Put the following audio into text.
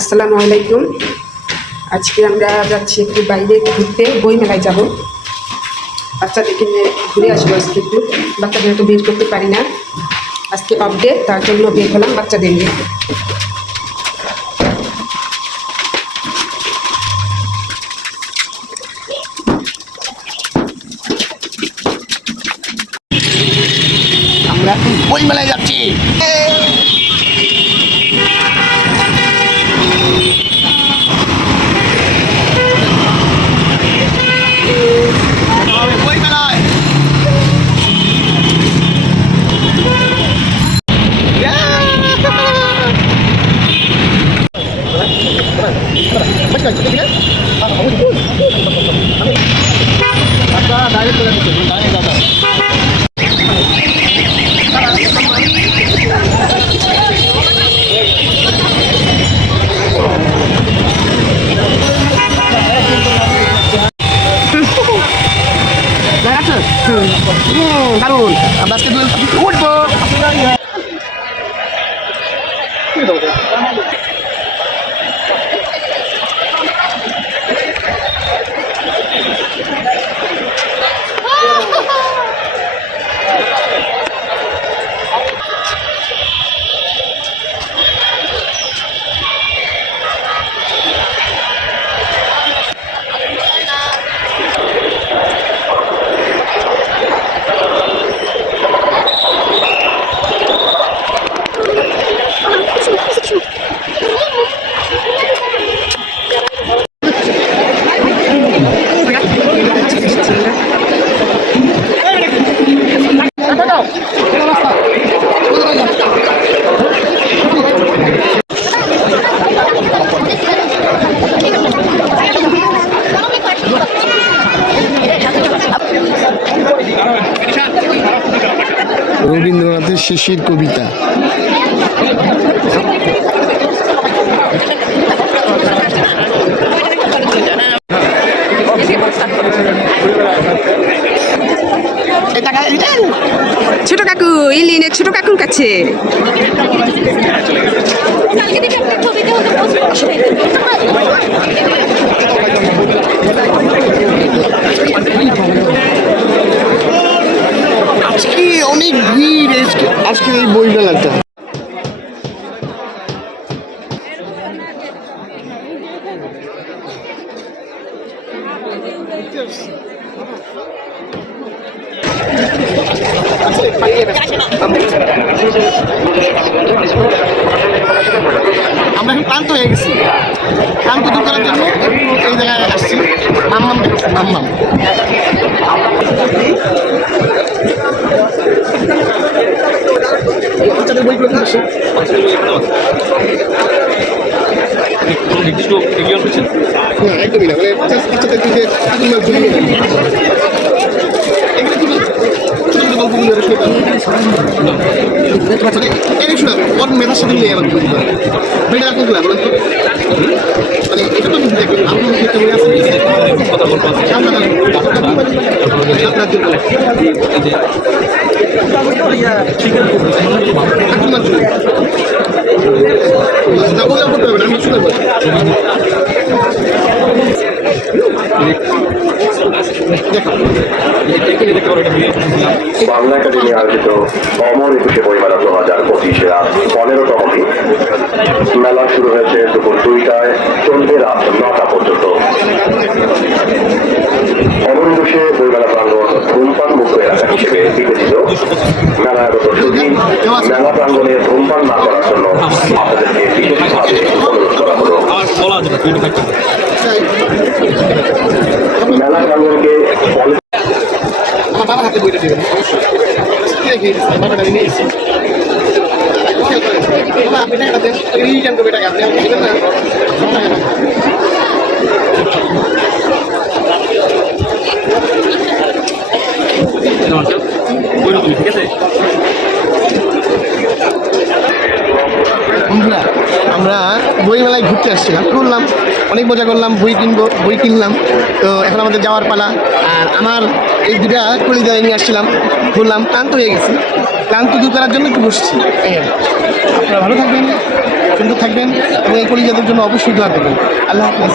আসসালামু আলাইকুম। আজকে আমরা যাচ্ছি একটু বাইরে ঘুরতে, বই মেলায় যাব। বাচ্চাদেরকে নিয়ে ঘুরে আসবো আজকে একটু। বাচ্চাদের তো বের করতে পারি না, আজকে অফডে, তার জন্য বের হলাম বাচ্চাদের নিয়ে। আমরা এখন বই মেলায় যাচ্ছি। বই মেলায় দারুন। আমরা আজকে উঠবো। রবীন্দ্রনাথের শেষের কবিতা। ছোট কাকু, ইলিনের ছোট কাকুর কাছে। আজকে অনেক ভিড় আজকে এই বই মেলাটা। আমরা এখন ক্লান্ত হয়ে গেছি। ক্লান্ত দূর করার জন্য এই জায়গায় আসছি। মাম্মাম দেখছি, মাম্মাম। বইগুলো কিন্তু একদমই না, মানে বাচ্চাদের দিকে মেধার সাথে মিলে আমার মেয়েটা কোনগুলো বলেন তো, মানে এটা তো করতে হবে না, আমি শুনে বাংলা একাডেমি আয়োজিত অমর একুশে বইমেলা 2025 রাত 15তম দিন। মেলা শুরু হয়েছে দুপুর 2টায়, চলবে রাত 9টা পর্যন্ত। অমর একুশে বইমেলা প্রাঙ্গণ ধূমপান মুক্ত এলাকা হিসেবে বিবেচিত। মেলায় গত সুদিন মেলা প্রাঙ্গণে ধূমপান না করার জন্য আপনাদেরকে বিশেষভাবে অনুরোধ করা হলো। মেলা প্রাঙ্গণকে আমার বাবার হাতে বইটা দেবেন বাবাটা আমি নিয়েছি। আপনি টাকা দেন, রিটার্ন করবে টাকা, আপনি আমাকে দেবেন না। ঠিক আছে, আমরা বইমেলায় ঘুরতে আসছিলাম, ঘুরলাম, অনেক মজা করলাম, বই কিনলাম। তো এখন আমাদের যাওয়ার পালা। আর আমার এই দুটা কলিজায় নিয়ে আসছিলাম, ঘুরলাম, ক্লান্ত হয়ে গেছি। ক্লান্ত দূর করার জন্য একটু বসছি। আপনারা ভালো থাকবেন, সুন্দর থাকবেন। থাকবেন এবং এই কলিজাদের জন্য অবশ্যই দোয়া করবেন। আল্লাহ হাফেজ।